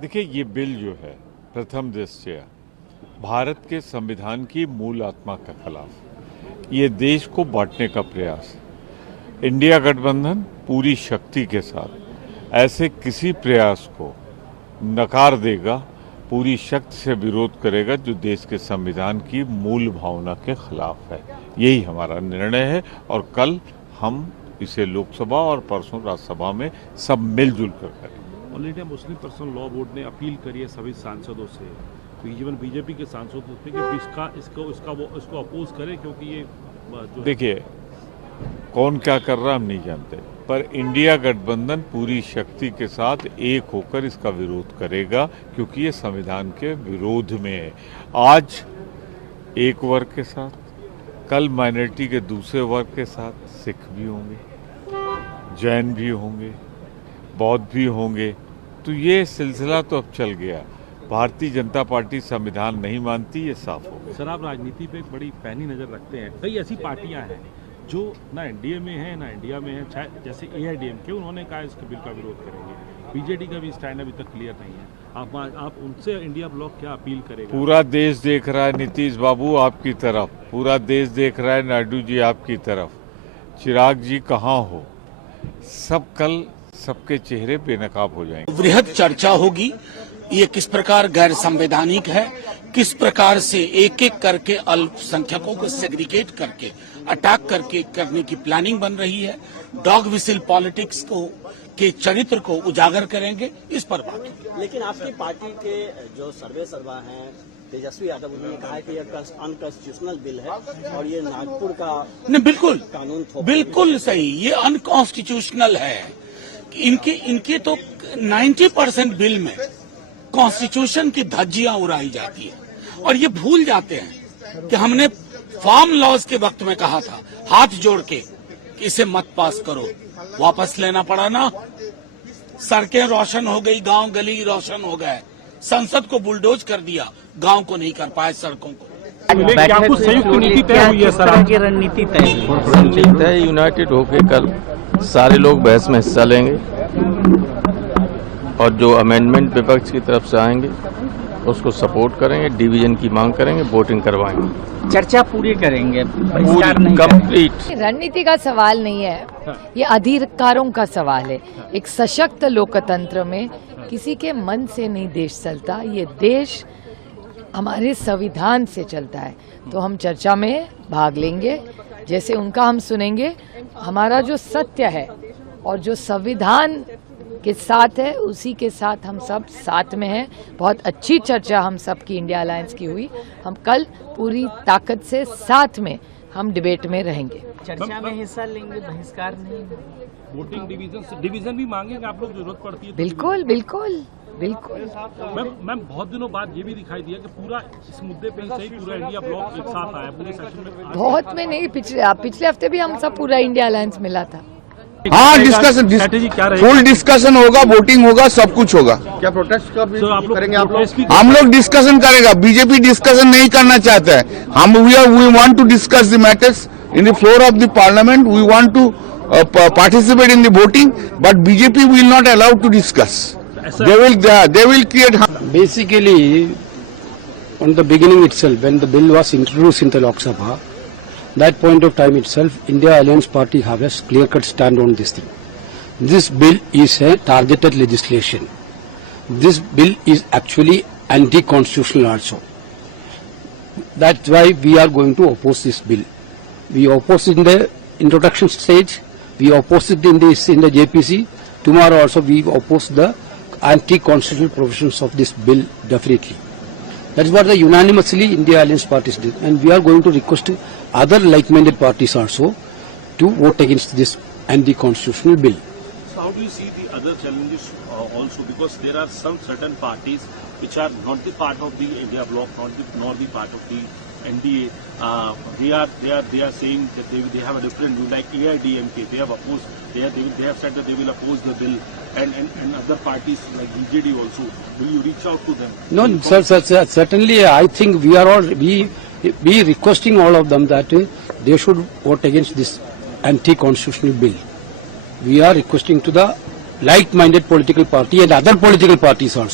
देखिए, ये बिल जो है प्रथम दृष्टया भारत के संविधान की मूल आत्मा के खिलाफ, ये देश को बांटने का प्रयास। इंडिया गठबंधन पूरी शक्ति के साथ ऐसे किसी प्रयास को नकार देगा, पूरी शक्ति से विरोध करेगा जो देश के संविधान की मूल भावना के खिलाफ है। यही हमारा निर्णय है और कल हम इसे लोकसभा और परसों राज्यसभा में सब मिलजुल कर करेंगे। All India Muslim personal law board ने अपील करी है सभी सांसदों से, इवन बीजेपी के सांसदों से कि इसको अपोज करें, क्योंकि ये जो देखिए, कौन क्या कर रहा हम नहीं जानते, पर इंडिया गठबंधन पूरी शक्ति के साथ एक होकर इसका विरोध करेगा, क्योंकि ये संविधान के विरोध में है। आज एक वर्ग के साथ, कल माइनॉरिटी के दूसरे वर्ग के साथ सिख भी होंगे, जैन भी होंगे, बौद्ध भी होंगे, तो ये सिलसिला तो अब चल गया। भारतीय जनता पार्टी संविधान नहीं मानती, ये साफ हो गया। सर, आप राजनीति पे एक बड़ी पैनी नज़र रखते हैं। कई ऐसी पार्टियां हैं जो ना एनडीए में है ना इंडिया में है, चाहे जैसे एआईडीएमके, उन्होंने कहा इस बिल का विरोध करेंगे। बीजेडी का भी स्टैंड अभी तक क्लियर नहीं है। आप उनसे इंडिया ब्लॉक क्या अपील करेगा? पूरा देश देख रहा है नीतीश बाबू आपकी तरफ, पूरा देश देख रहा है नायडू जी आपकी तरफ, चिराग जी कहाँ हो, सब कल सबके चेहरे बेनकाब हो जाएंगे। वृहद चर्चा होगी, ये किस प्रकार गैर संवैधानिक है, किस प्रकार से एक एक करके अल्पसंख्यकों को सेग्रीगेट करके अटैक करके करने की प्लानिंग बन रही है। डॉग विसिल पॉलिटिक्स के चरित्र को उजागर करेंगे, इस पर बात होगी। लेकिन आपकी पार्टी के जो सर्वा हैं तेजस्वी यादव, उन्होंने कहा है कि यह अनकॉन्स्टिट्यूशनल बिल है और ये नागपुर का नहीं, बिल्कुल कानून बिल्कुल सही, ये अनकॉन्स्टिट्यूशनल है। इनके तो 90% बिल में कॉन्स्टिट्यूशन की धज्जियां उड़ाई जाती है और ये भूल जाते हैं कि हमने फार्म लॉज के वक्त में कहा था हाथ जोड़ के कि इसे मत पास करो, वापस लेना पड़ा ना। सड़कें रोशन हो गई, गांव गली रोशन हो गए, संसद को बुलडोज कर दिया, गांव को नहीं कर पाए सड़कों को। रणनीति तय, यूनाइटेड होकर कल सारे लोग बहस में हिस्सा लेंगे और जो अमेंडमेंट विपक्ष की तरफ से आएंगे उसको सपोर्ट करेंगे, डिवीजन की मांग करेंगे, वोटिंग करवाएंगे, चर्चा पूरी करेंगे, कंप्लीट। रणनीति का सवाल नहीं है, ये अधिकारों का सवाल है। एक सशक्त लोकतंत्र में किसी के मन से नहीं देश चलता, ये देश हमारे संविधान से चलता है। तो हम चर्चा में भाग लेंगे, जैसे उनका हम सुनेंगे। हमारा जो सत्य है और जो संविधान के साथ है, उसी के साथ हम सब साथ में हैं। बहुत अच्छी चर्चा हम सब की इंडिया अलायंस की हुई। हम कल पूरी ताकत से साथ में हम डिबेट में रहेंगे। चर्चा में हिस्सा लेंगे, बहिष्कार नहीं। वोटिंग डिवीजन भी मांगेंगे आप लोग, जरूरत पड़ती है? बिल्कुल बिल्कुल बिल्कुल। मैम, बहुत दिनों बाद ये भी दिखाई दिया कि पूरा इस मुद्दे पे सही पूरा इंडिया ब्लॉक एक साथ आया पूरे सेशन में। बहुत में नहीं, पिछले हफ्ते भी हम सब पूरा इंडिया अलायंस मिला था। हाँ, डिस्कशन, फुल डिस्कशन होगा, वोटिंग होगा, सब कुछ होगा। क्या प्रोटेस्ट का भी करेंगे आप लोग? हम लोग डिस्कशन करेगा, बीजेपी डिस्कशन नहीं करना चाहता है। हम we want to discuss the matters in the floor of the parliament, we want to participate in the voting, but BJP will not allow to discuss. They will create. Basically, on the beginning itself, when the bill was introduced in the Lok Sabha, that point of time itself, India Alliance Party have a clear-cut stand on this thing. This bill is a targeted legislation. This bill is actually anti-constitutional also. That's why we are going to oppose this bill. We oppose it in the introduction stage. We oppose it in the JPC. Tomorrow also we oppose the anti-constitutional provisions of this bill definitely. That is what the unanimously India Alliance parties did, and we are going to request other like-minded parties also to vote against this anti-constitutional bill. So how do you see the other challenges also, because there are some certain parties which are not the part of the India bloc, nor the part of the NDA. They are saying that they have a different view, like AIDMK. They have opposed. They have said that they will oppose the bill, and other parties like BJD also. Will you reach out to them? No, sir, certainly. I think we are all we requesting all of them that they should vote against this anti-constitutional bill. We are requesting to the like-minded political party and other political parties also.